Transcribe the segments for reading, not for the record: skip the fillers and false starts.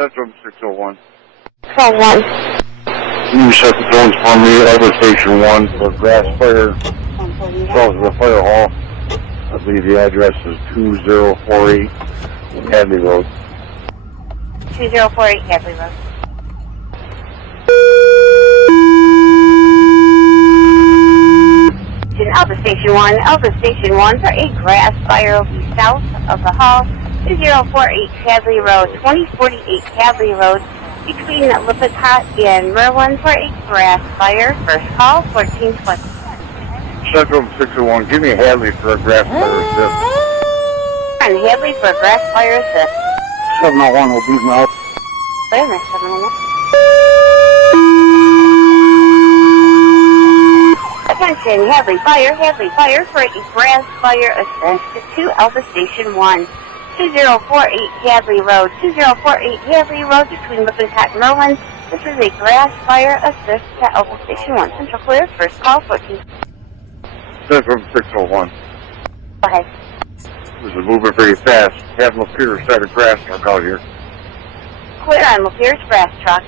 Central 601. Call 1. You set the tones for me, Elba Station 1 for grass fire. South of the fire hall. I believe the address is 2048 Hadley Road. 2048 Hadley Road. Elba Station 1. Elba Station 1 for a grass fire will be south of the hall. 2048 Hadley Road, 2048 Hadley Road, between Lippincott and Merwin for a grass fire. First call, 1420. Central 601, give me a Hadley for a grass fire assist. And Hadley for a grass fire assist. 701 will beat me up. Wait a minute, 701. Attention, Hadley Fire for a grass fire assist to Elba Station 1. 2048 Hadley Road, 2048 Hadley Road, between Lippincott and Merwin. This is a grass fire assist to Elba Station 1. Central clear, first call, 14. Central 601. Go ahead. This is moving pretty fast. Have Lapeer start a grass truck out here. Clear on Lapeer's grass truck.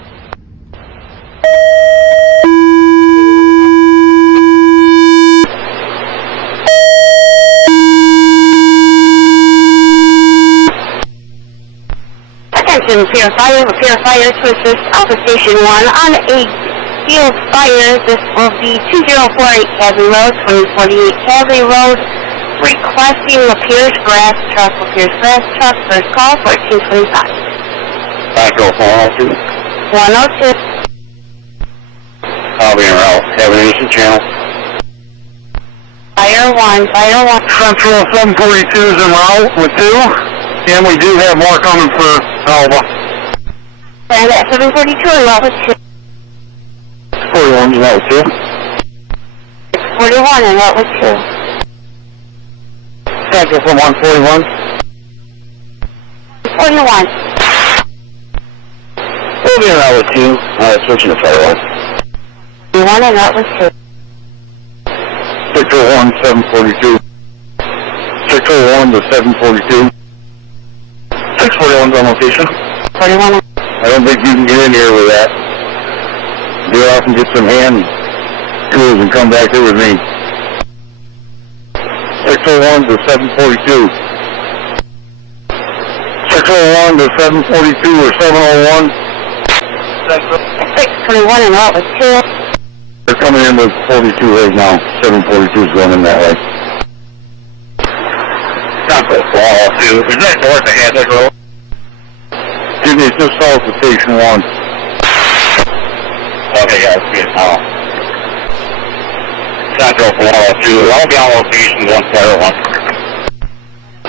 Attention, Lapeer Fire to assist Elba Station 1 on a field fire. This will be 2048 Hadley Road, 2048 Hadley Road, requesting Lapeer's grass truck. First call, 1425. Central 402. 102. I'll be en route. Navigation channel. Fire 1. Central 742 is en route with 2. And we do have more coming for Elba. And at 742 en route with 2. 41 is en route with 2. 41 en route with 2. Central from 141. 41. We'll be en route with 2. Switching to fire 1. 1 en route with 2. 601 742. 601 to 742. 641's on location. 41. I don't think you can get in here with that. Go off and get some hand tools and come back here with me. 601 to 742. 601 to 742 or 701. 621 en route with 2. They're coming in with 42 right now. 742 is going in that way. Central 402. Is that north of Hadley Road? Excuse me, it's just south of Station 1. Okay, yeah, it's good now. Central 402. I'll be on location 141.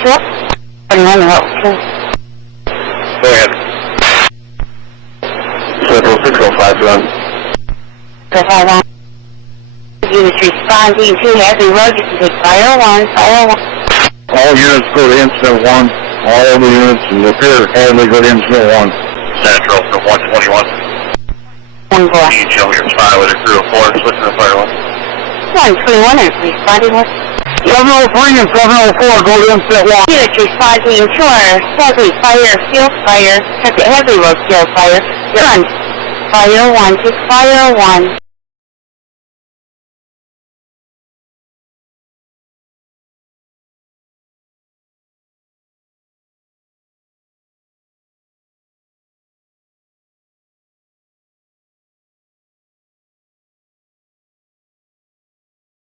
Sure. 41 en route with 2. Go ahead. Central 605 551. Units responding to Hadley Road, you can take fire 1. All units go to incident 1. All other units in Lapeer, Hadley go to incident 1. Central from 121. 1 go. You show me your spy with a crew of 4. Switching to fire 1. 121 is responding with 703 and 704 go to incident 1. units responding to our Hadley Fire field fire, Hadley Road field fire. You're on fire 1, take fire 1.